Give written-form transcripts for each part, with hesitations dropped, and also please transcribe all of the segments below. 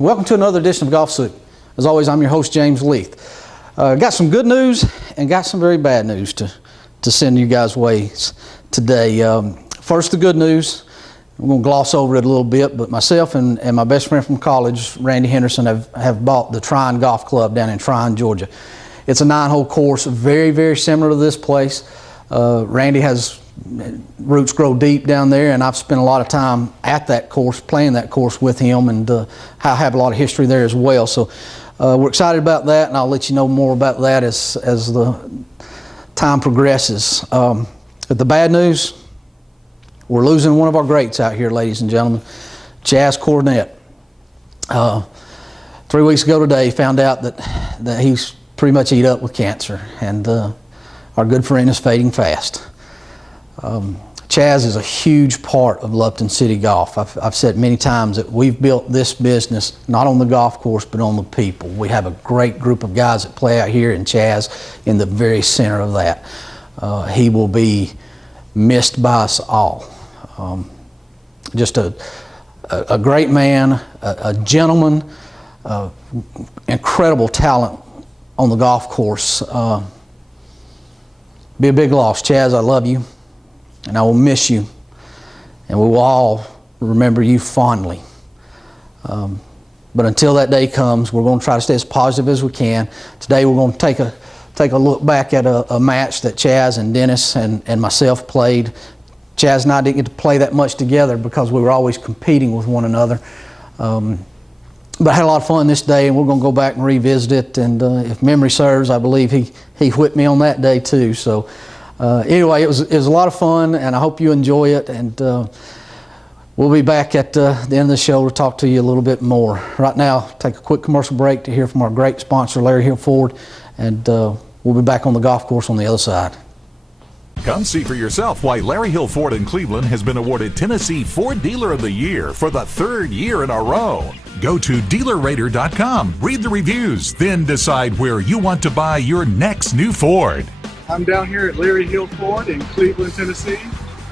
Welcome to another edition of Golfsoup. As always, I'm your host, James Leith. Got some good news and got some very bad news to send you guys' ways today. First, the good news. We're going to gloss over it a little bit, but myself and my best friend from college, Randy Henderson, have bought the Tryon Golf Club down in Tryon, Georgia. It's a 9-hole course, very, very similar to this place. Randy has roots grow deep down there, and I've spent a lot of time at that course, playing that course with him, and I have a lot of history there as well. So we're excited about that, and I'll let you know more about that as the time progresses. But the bad news, we're losing one of our greats out here, ladies and gentlemen, Chaz Cornett. 3 weeks ago today, found out that he's pretty much eat up with cancer, and our good friend is fading fast. Chaz is a huge part of Lupton City Golf. I've said many times that we've built this business not on the golf course but on the people. We have a great group of guys that play out here, and Chaz in the very center of that. He will be missed by us all. Just a great man, a gentleman, incredible talent on the golf course. Be a big loss. Chaz, I love you, and I will miss you, and we will all remember you fondly. But until that day comes, we're going to try to stay as positive as we can. Today we're going to take a look back at a match that Chaz and Dennis and myself played. Chaz and I didn't get to play that much together because we were always competing with one another. But I had a lot of fun this day, and we're going to go back and revisit it. And if memory serves, I believe he whipped me on that day too. So anyway, it was a lot of fun, and I hope you enjoy it. And we'll be back at the end of the show to talk to you a little bit more. Right now, take a quick commercial break to hear from our great sponsor, Larry Hill Ford, and we'll be back on the golf course on the other side. Come see for yourself why Larry Hill Ford in Cleveland has been awarded Tennessee Ford Dealer of the Year for the 3rd year in a row. Go to DealerRater.com, read the reviews, then decide where you want to buy your next new Ford. I'm down here at Larry Hill Ford in Cleveland, Tennessee.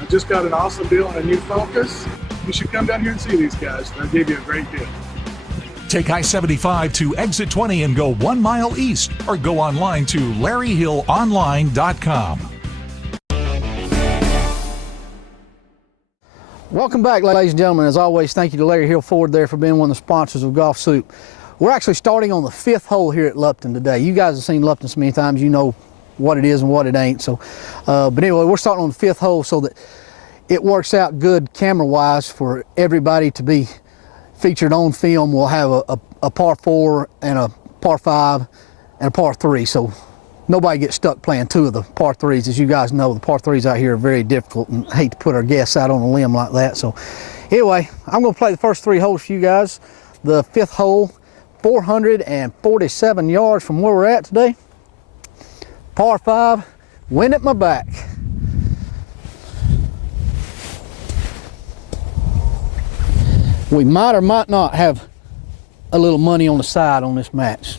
I just got an awesome deal on a new Focus. You should come down here and see these guys. They'll give you a great deal. Take I-75 to exit 20 and go 1 mile east, or go online to LarryHillOnline.com. Welcome back, ladies and gentlemen. As always, thank you to Larry Hill Ford there for being one of the sponsors of Golfsoup. We're actually starting on the 5th hole here at Lupton today. You guys have seen Lupton so many times, you know what it is and what it ain't. So, but anyway, we're starting on the 5th hole so that it works out good camera-wise for everybody to be featured on film. We'll have a par 4 and a par 5 and a par 3. So nobody gets stuck playing 2 of the par 3s. As you guys know, the par 3s out here are very difficult, and I hate to put our guests out on a limb like that. So anyway, I'm going to play the first 3 holes for you guys. The 5th hole, 447 yards from where we're at today. Par 5, wind at my back. We might or might not have a little money on the side on this match.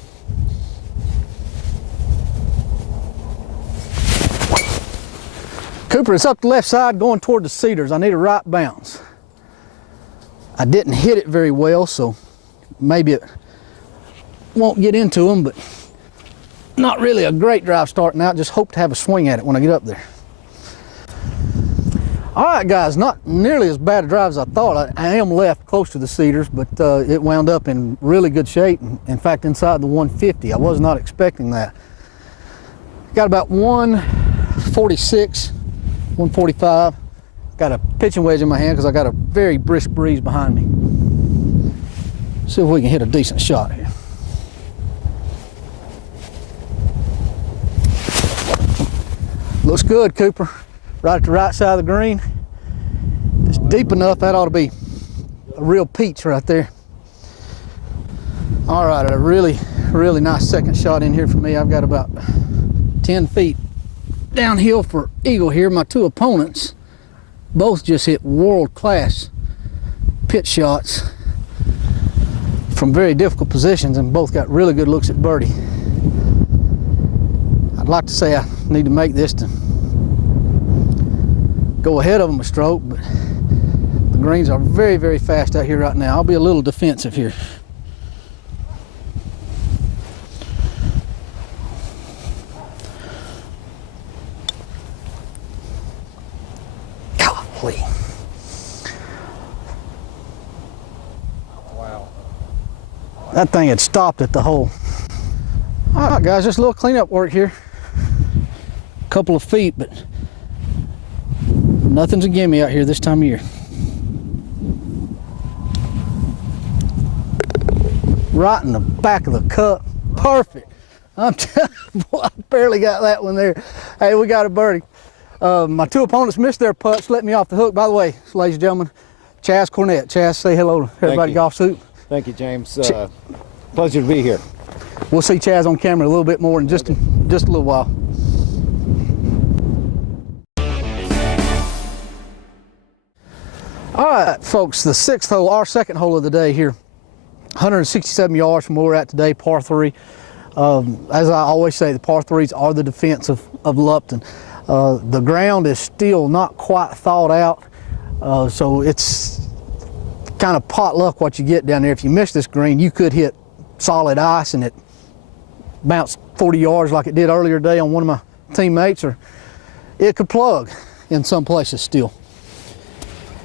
Cooper, it's up the left side going toward the cedars. I need a right bounce. I didn't hit it very well, so maybe it won't get into them, but not really a great drive starting out. Just hope to have a swing at it when I get up there. All right, guys, not nearly as bad a drive as I thought. I am left close to the cedars, but it wound up in really good shape. In fact, inside the 150. I was not expecting that. Got about 146. 145. Got a pitching wedge in my hand because I got a very brisk breeze behind me. See if we can hit a decent shot here. Looks good, Cooper. Right at the right side of the green. If it's deep enough, that ought to be a real peach right there. All right, a really, really nice second shot in here for me. I've got about 10 feet downhill for eagle here. My 2 opponents both just hit world-class pitch shots from very difficult positions, and both got really good looks at birdie. I'd like to say I need to make this to go ahead of them a stroke, but the greens are very, very fast out here right now. I'll be a little defensive here. exactly. Wow. That thing had stopped at the hole. All right, guys, just a little cleanup work here. A couple of feet, but nothing's a gimme out here this time of year. Right in the back of the cup. Perfect. I'm telling you, boy, I barely got that one there. Hey, we got a birdie. My two opponents missed their putts, let me off the hook. By the way, ladies and gentlemen, Chaz Cornett. Chaz, say hello to everybody, Golfsoup. Thank you, James. Pleasure to be here. We'll see Chaz on camera a little bit more in just a little while. All right, folks, the sixth hole, our second hole of the day here, 167 yards from where we're at today, par 3. As I always say, the par 3s are the defense of Lupton. The ground is still not quite thawed out, so it's kind of pot luck what you get down there. If you miss this green, you could hit solid ice and it bounced 40 yards like it did earlier today on one of my teammates, or it could plug in some places still.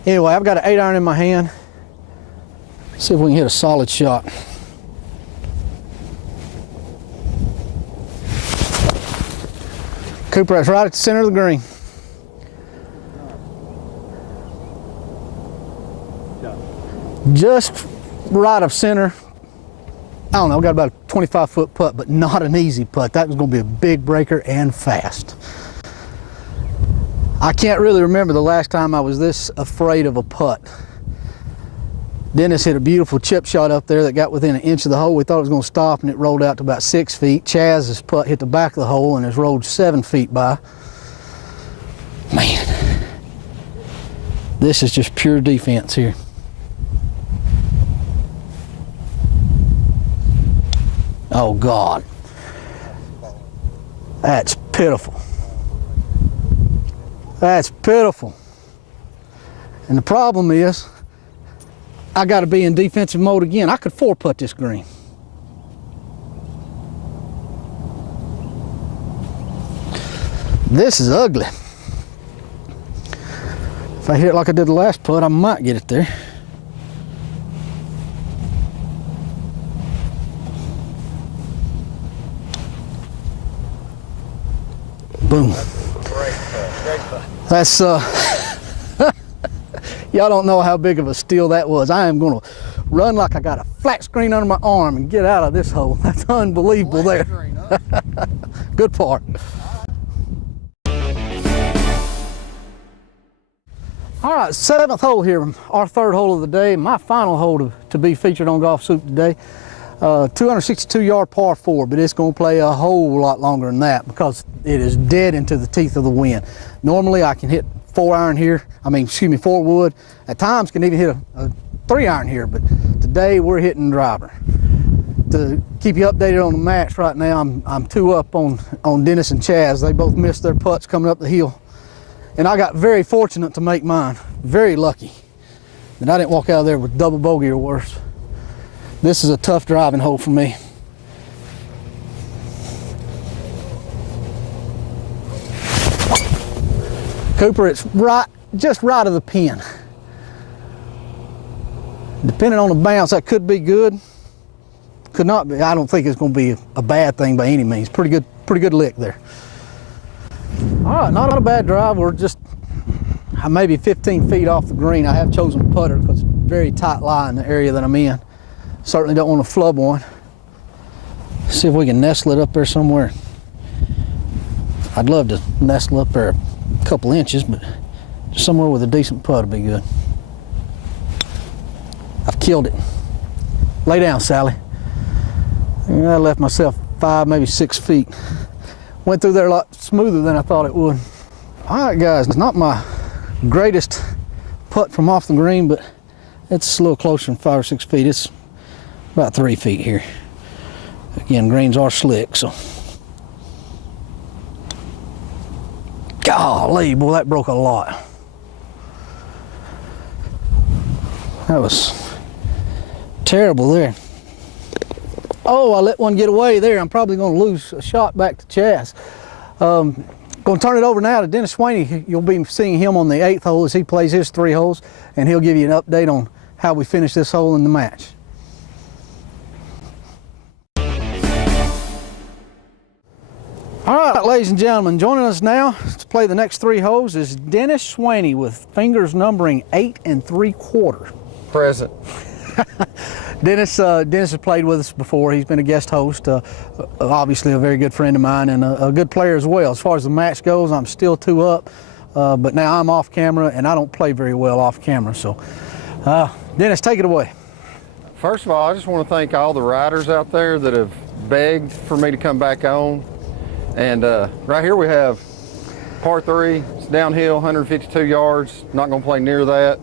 Anyway, I've got an 8-iron in my hand. See if we can hit a solid shot. Cooper, that's right at the center of the green. Just right of center. I don't know, got about a 25-foot putt, but not an easy putt. That was going to be a big breaker and fast. I can't really remember the last time I was this afraid of a putt. Dennis hit a beautiful chip shot up there that got within an inch of the hole. We thought it was going to stop, and it rolled out to about 6 feet. Chaz's putt hit the back of the hole and has rolled 7 feet by. Man, this is just pure defense here. Oh God, that's pitiful. That's pitiful. And the problem is, I got to be in defensive mode again. I could 4-putt this green. This is ugly. If I hit it like I did the last putt, I might get it there. Boom. That's y'all don't know how big of a steal that was. I am gonna run like I got a flat screen under my arm and get out of this hole. That's unbelievable there. Good part. All right, seventh hole here, our third hole of the day, my final hole to be featured on Golfsoup today. 262-yard par 4, but it's going to play a whole lot longer than that because it is dead into the teeth of the wind. Normally I can hit 4-iron here, 4 wood. At times can even hit a 3-iron here, but today we're hitting driver. To keep you updated on the match right now, I'm 2 up on Dennis and Chaz. They both missed their putts coming up the hill. And I got very fortunate to make mine. Very lucky that I didn't walk out of there with double bogey or worse. This is a tough driving hole for me. Cooper, it's just right of the pin. Depending on the bounce, that could be good. Could not be. I don't think it's going to be a bad thing by any means. Pretty good lick there. All right, not a bad drive. We're just maybe 15 feet off the green. I have chosen putter because it's a very tight lie in the area that I'm in. Certainly don't want to flub one. See if we can nestle it up there somewhere. I'd love to nestle up there a couple inches, but somewhere with a decent putt would be good. I've killed it. Lay down, Sally. I left myself 5, maybe 6 feet. Went through there a lot smoother than I thought it would. All right, guys, it's not my greatest putt from off the green, but it's a little closer than 5 or 6 feet. It's about 3 feet here. Again, greens are slick, so. Golly, boy, that broke a lot. That was terrible there. Oh, I let one get away there. I'm probably going to lose a shot back to Chaz. Going to turn it over now to Dennis Swaney. You'll be seeing him on the 8th hole as he plays his 3 holes, and he'll give you an update on how we finish this hole in the match. All right, ladies and gentlemen, joining us now to play the next 3 holes is Dennis Swaney with fingers numbering 8 3/4. Present. Dennis has played with us before. He's been a guest host, obviously a very good friend of mine and a good player as well. As far as the match goes, I'm still 2 up, but now I'm off camera and I don't play very well off camera. So, Dennis, take it away. First of all, I just want to thank all the riders out there that have begged for me to come back on. And right here we have par 3. It's downhill, 152 yards. Not going to play near that.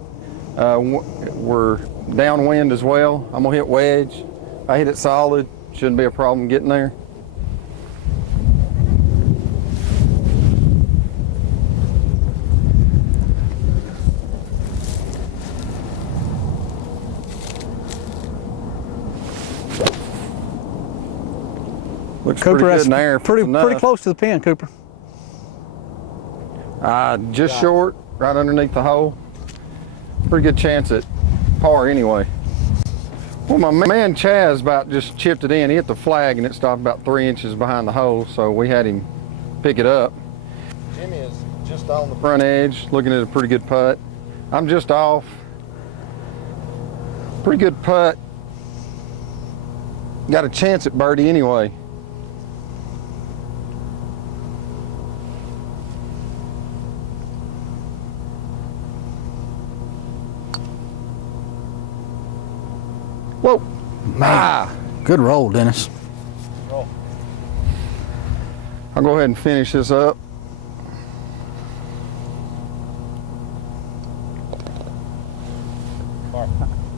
We're downwind as well. I'm gonna hit wedge. If I hit it solid, shouldn't be a problem getting there. Looks Cooper, pretty good in there. Pretty close to the pin, Cooper. Just short, right underneath the hole. Pretty good chance at par anyway. Well, my man Chaz about just chipped it in. He hit the flag and it stopped about 3 inches behind the hole, so we had him pick it up. Jimmy is just on the front edge, looking at a pretty good putt. I'm just off. Pretty good putt. Got a chance at birdie anyway. Whoa, man. Good roll, Dennis. I'll go ahead and finish this up.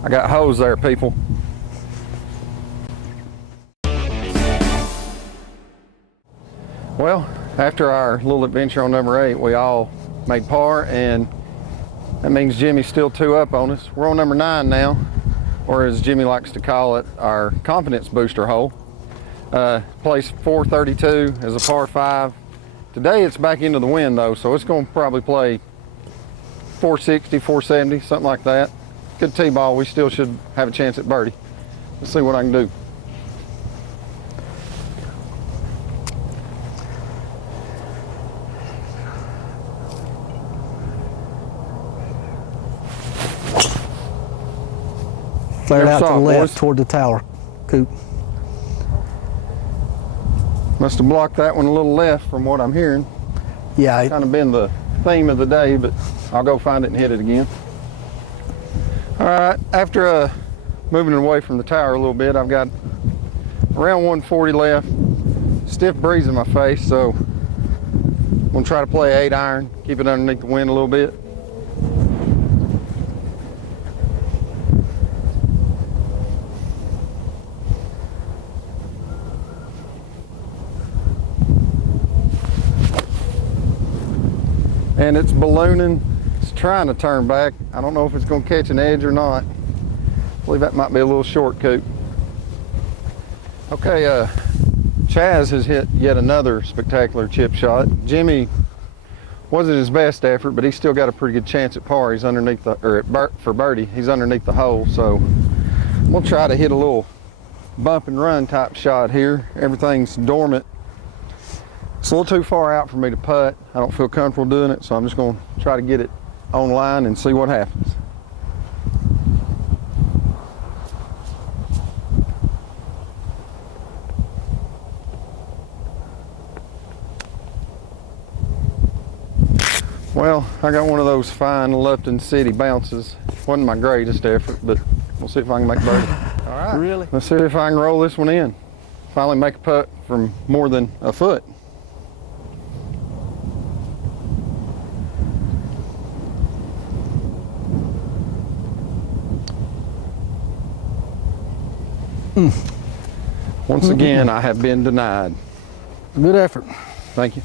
I got hose there, people. Well, after our little adventure on number 8, we all made par, and that means Jimmy's still 2 up on us. We're on number 9 now, or as Jimmy likes to call it, our confidence booster hole. Place 432 as a par 5. Today it's back into the wind though, so it's going to probably play 460, 470, something like that. Good tee-ball, we still should have a chance at birdie. Let's see what I can do. Flared out to the left boys. toward the tower, Coop. Must have blocked that one a little left from what I'm hearing. Yeah. Kind of been the theme of the day, but I'll go find it and hit it again. All right, after moving away from the tower a little bit, I've got around 140 left. Stiff breeze in my face, so I'm gonna try to play 8 iron, keep it underneath the wind a little bit. And it's ballooning. It's trying to turn back. I don't know if it's going to catch an edge or not. I believe that might be a little short, Coop. Okay, Chaz has hit yet another spectacular chip shot. Jimmy wasn't his best effort, but he's still got a pretty good chance at par. He's underneath the, for birdie, he's underneath the hole. So we'll try to hit a little bump and run type shot here. Everything's dormant. It's a little too far out for me to putt. I don't feel comfortable doing it, so I'm just going to try to get it on line and see what happens. Well, I got one of those fine Lupton City bounces. Wasn't my greatest effort, but we'll see if I can make birdie. All right. Really? Let's see if I can roll this one in. Finally make a putt from more than a foot. Once again, I have been denied. Good effort. Thank you.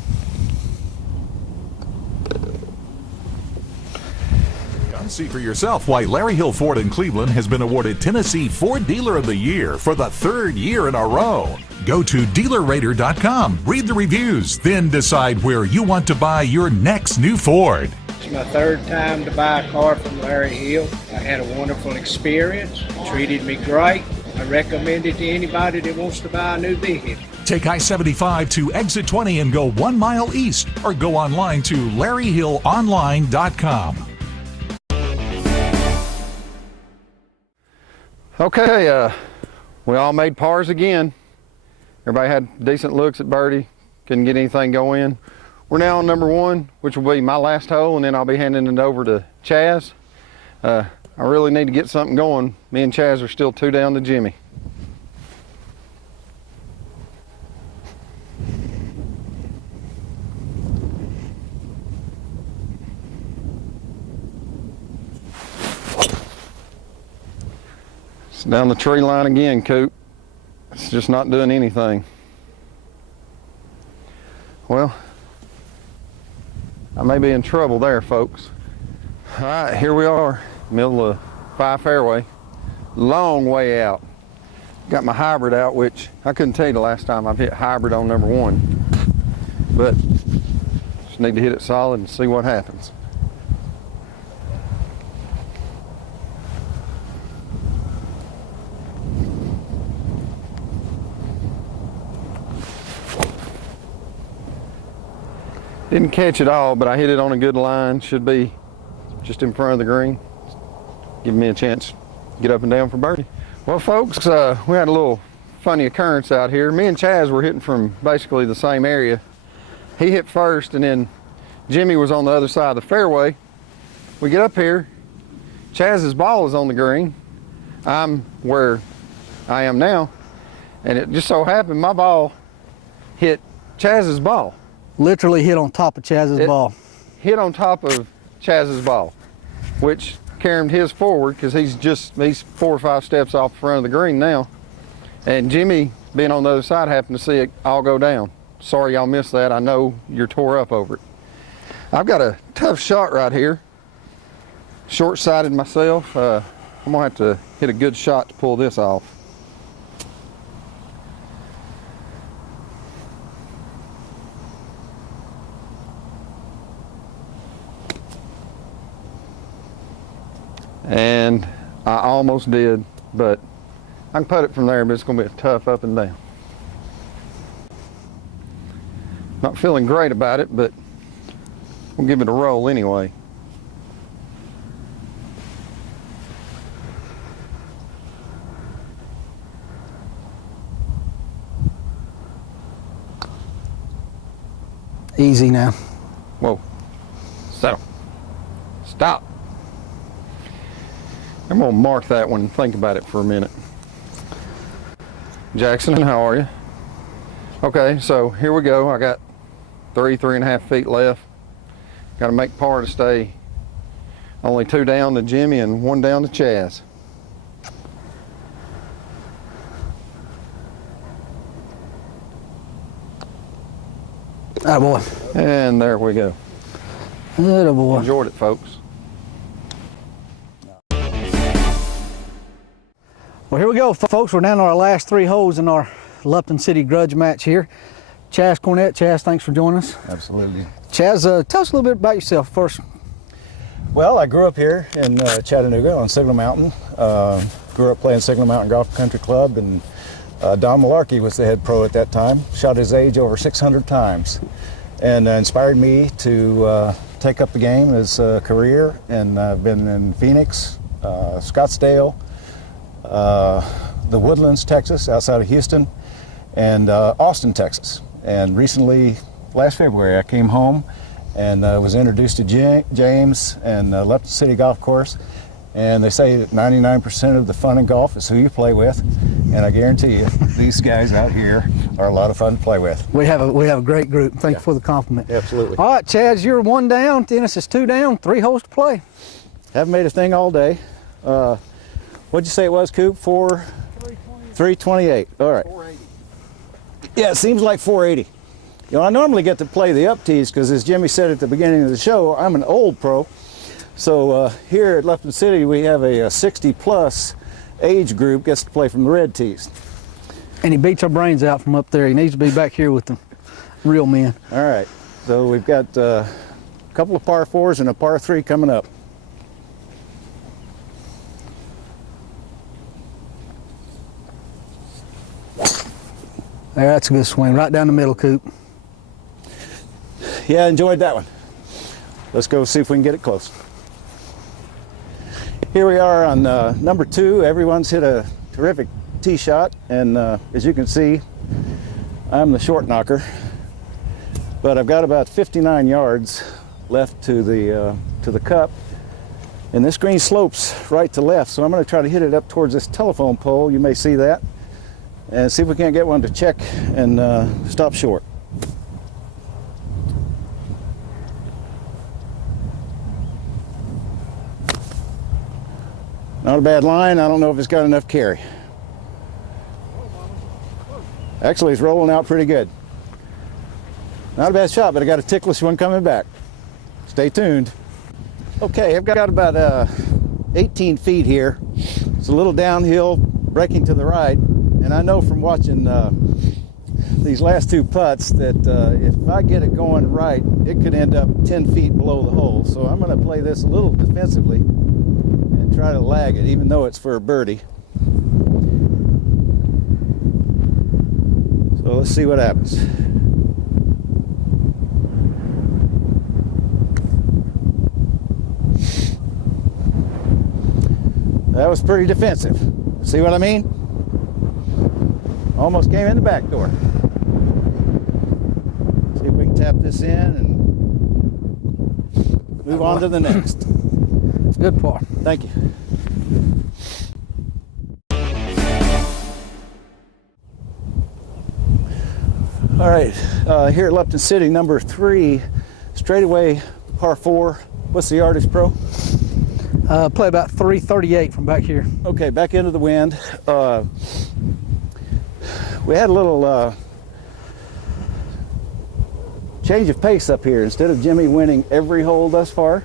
Come see for yourself why Larry Hill Ford in Cleveland has been awarded Tennessee Ford Dealer of the Year for the 3rd year in a row. Go to DealerRater.com, read the reviews, then decide where you want to buy your next new Ford. It's my 3rd time to buy a car from Larry Hill. I had a wonderful experience. He treated me great. I recommend it to anybody that wants to buy a new vehicle. Take I-75 to exit 20 and go 1 mile east, or go online to LarryHillOnline.com. Okay, we all made pars again. Everybody had decent looks at birdie. Couldn't get anything going. We're now on number 1, which will be my last hole, and then I'll be handing it over to Chaz. I really need to get something going. Me and Chaz are still 2 down to Jimmy. It's down the tree line again, Coop. It's just not doing anything. Well, I may be in trouble there, folks. All right, here we are, middle of 5 fairway, long way out. Got my hybrid out, which I couldn't tell you the last time I've hit hybrid on number 1, but just need to hit it solid and see what happens. Didn't catch it all, but I hit it on a good line. Should be just in front of the green. Giving me a chance to get up and down for birdie. Well, folks, we had a little funny occurrence out here. Me and Chaz were hitting from basically the same area. He hit first, and then Jimmy was on the other side of the fairway. We get up here. Chaz's ball is on the green. I'm where I am now, and it just so happened my ball hit Chaz's ball. Literally hit on top of Chaz's ball. Hit on top of Chaz's ball, which carried his forward because he's 4 or 5 steps off the front of the green now. And Jimmy, being on the other side, happened to see it all go down. Sorry y'all missed that. I know you're tore up over it. I've got a tough shot right here. Short-sighted myself. I'm gonna have to hit a good shot to pull this off. And I almost did, but I can put it from there, but it's going to be a tough up and down. Not feeling great about it, but we'll give it a roll anyway. Easy now. Whoa. So, stop. I'm going to mark that one and think about it for a minute. Jackson, how are you? Okay, so here we go. I got 3.5 feet left. Got to make par to stay only 2 down to Jimmy and 1 down to Chaz. Atta boy. And there we go. Atta boy. Enjoyed it, folks. Well, here we go, folks. We're down to our last 3 holes in our Lupton City grudge match here. Chaz Cornett. Chaz, thanks for joining us. Absolutely. Chaz, tell us a little bit about yourself first. Well, I grew up here in Chattanooga on Signal Mountain. Grew up playing Signal Mountain Golf Country Club, and Don Malarkey was the head pro at that time. Shot his age over 600 times, and inspired me to take up the game as a career. And I've been in Phoenix, Scottsdale, the Woodlands, Texas, outside of Houston, and Austin, Texas. And recently, last February, I came home and was introduced to James and Lupton City Golf Course. And they say that 99% of the fun in golf is who you play with. And I guarantee you, these guys out here are a lot of fun to play with. We have a great group. Thank you for the compliment. Absolutely. All right, Chaz, you're 1 down. Dennis is 2 down. 3 holes to play. Haven't made a thing all day. What'd you say it was, Coop? 328. All right. 480. Yeah, it seems like 480. You know, I normally get to play the up tees because, as Jimmy said at the beginning of the show, I'm an old pro. So here at Lupton City, we have a 60-plus age group gets to play from the red tees. And he beats our brains out from up there. He needs to be back here with the real men. All right, so we've got a couple of par 4s and a par 3 coming up. There, that's a good swing, right down the middle, Coop. Yeah, I enjoyed that one. Let's go see if we can get it close. Here we are on number 2. Everyone's hit a terrific tee shot, and as you can see, I'm the short knocker. But I've got about 59 yards left to the cup, and this green slopes right to left, so I'm going to try to hit it up towards this telephone pole. You may see that, and see if we can't get one to check and stop short. Not a bad line. I don't know if it's got enough carry. Actually, it's rolling out pretty good. Not a bad shot, but I got a ticklish one coming back. Stay tuned. Okay, I've got about 18 feet here. It's a little downhill, breaking to the right, and I know from watching these last 2 putts that if I get it going right, it could end up 10 feet below the hole. So I'm going to play this a little defensively and try to lag it, even though it's for a birdie. So let's see what happens. That was pretty defensive. See what I mean? Almost came in the back door. See if we can tap this in and move on to the next. It's a good par. Thank you. All right, here at Lupton City, number 3, straightaway par 4. What's the yardage, Pro? Play about 338 from back here. Okay, back into the wind. We had a little change of pace up here. Instead of Jimmy winning every hole thus far,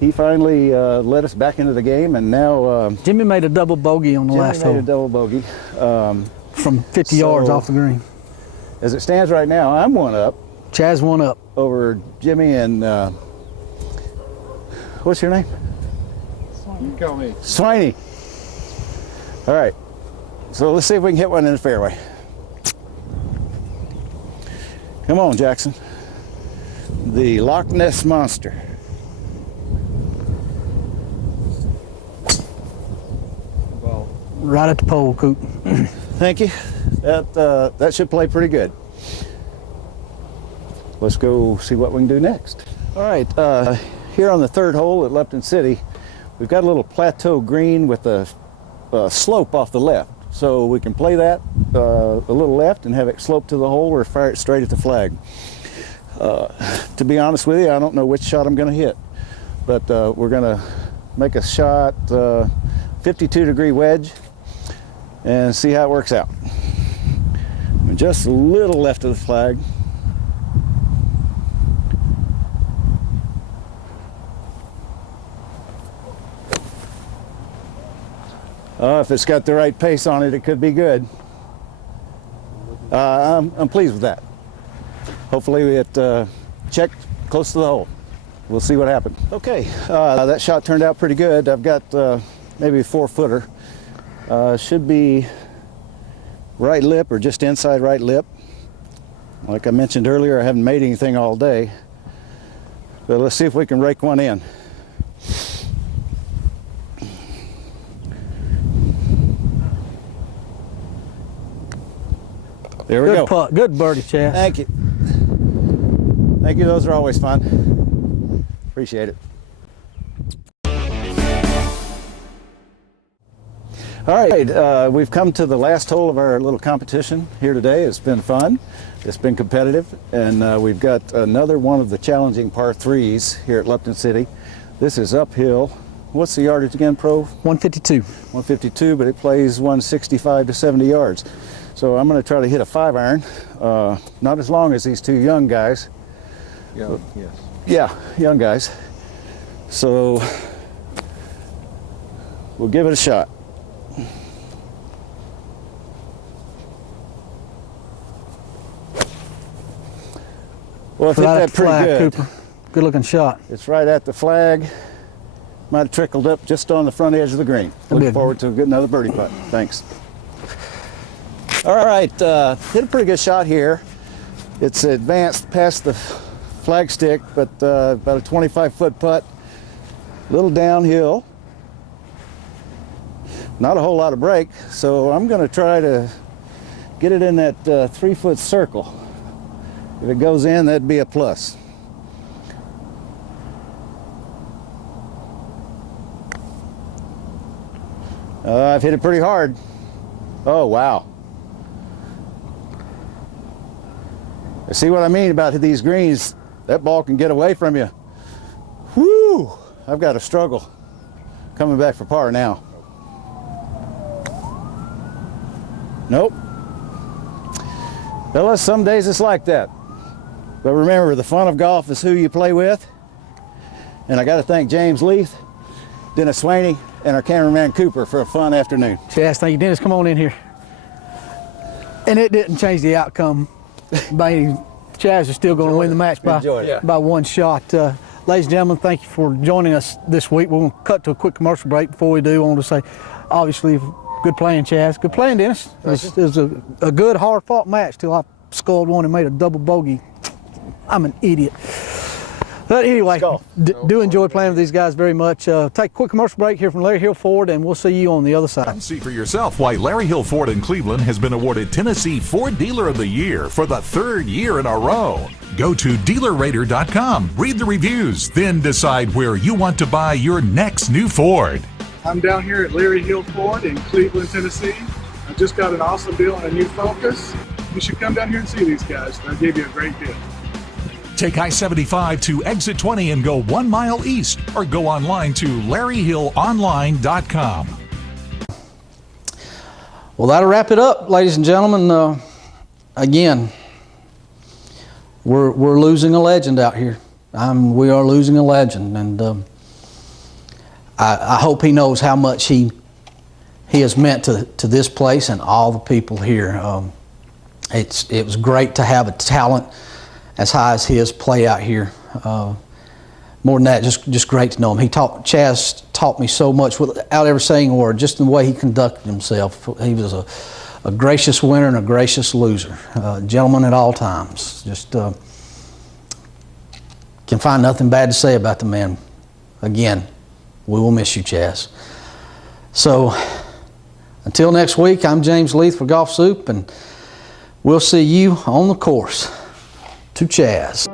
he finally led us back into the game, and now Jimmy made a double bogey on the last hole. Jimmy made a double bogey. From 50 yards off the green. As it stands right now, I'm 1 up. Chaz 1 up. Over Jimmy and, what's your name? You call me. Swiney. All right, so let's see if we can hit one in the fairway. Come on, Jackson. The Loch Ness Monster. Ball. Right at the pole, Coop. Thank you. That should play pretty good. Let's go see what we can do next. All right, here on the 3rd hole at Lupton City, we've got a little plateau green with a slope off the left. So we can play that a little left and have it slope to the hole or fire it straight at the flag. To be honest with you, I don't know which shot I'm going to hit, but we're going to make a shot, 52-degree wedge, and see how it works out. Just a little left of the flag. If it's got the right pace on it, it could be good. I'm pleased with that. Hopefully it checked close to the hole. We'll see what happens. Okay, that shot turned out pretty good. I've got maybe a 4-footer. Should be right lip or just inside right lip. Like I mentioned earlier, I haven't made anything all day. But let's see if we can rake one in. There we Good go. putt. Good birdie, Chaz. Thank you. Thank you. Those are always fun. Appreciate it. All right, we've come to the last hole of our little competition here today. It's been fun. It's been competitive, and we've got another one of the challenging par 3s here at Lupton City. This is uphill. What's the yardage again, Pro? 152. 152, but it plays 165 to 70 yards. So I'm going to try to hit a 5-iron, not as long as these 2 young guys. Yes. Yeah, young guys. So We'll give it a shot. Well, it hit Right at that the pretty flag, good. Cooper. Good looking shot. It's right at the flag. Might have trickled up just on the front edge of the green. Looking did. forward to another birdie putt. Thanks. All right, hit a pretty good shot here. It's advanced past the flagstick, but about a 25-foot putt. A little downhill. Not a whole lot of break, so I'm going to try to get it in that 3-foot circle. If it goes in, that'd be a plus. I've hit it pretty hard. Oh, wow. See what I mean about these greens? That ball can get away from you. Whoo! I've got a struggle coming back for par now. Nope. Fellas, some days it's like that. But remember, the fun of golf is who you play with. And I got to thank James Leith, Dennis Swaney, and our cameraman Cooper for a fun afternoon. Chaz, thank you. Dennis, come on in here. And it didn't change the outcome. Chaz is still going to win the match by one shot. Ladies and gentlemen, thank you for joining us this week. We're going to cut to a quick commercial break. Before we do, I want to say, obviously, good playing, Chaz. Good playing, Dennis. It was a good, hard-fought match till I scored one and made a double bogey. I'm an idiot. But anyway, do enjoy playing with these guys very much. Take a quick commercial break here from Larry Hill Ford, and we'll see you on the other side. Come see for yourself why Larry Hill Ford in Cleveland has been awarded Tennessee Ford Dealer of the Year for the 3rd year in a row. Go to DealerRater.com, read the reviews, then decide where you want to buy your next new Ford. I'm down here at Larry Hill Ford in Cleveland, Tennessee. I just got an awesome deal on a new Focus. You should come down here and see these guys. They'll give you a great deal. Take I-75 to exit 20 and go 1 mile east, or go online to LarryHillOnline.com. Well, that'll wrap it up, ladies and gentlemen. Again, we're losing a legend out here. We are losing a legend, and I hope he knows how much he has meant to this place and all the people here. It was great to have a talent as high as his play out here. More than that, just great to know him. Chaz taught me so much without ever saying a word, just in the way he conducted himself. He was a gracious winner and a gracious loser. Gentleman at all times. Just can find nothing bad to say about the man. Again, we will miss you, Chaz. So, until next week, I'm James Leith for Golfsoup, and we'll see you on the course. To Chaz.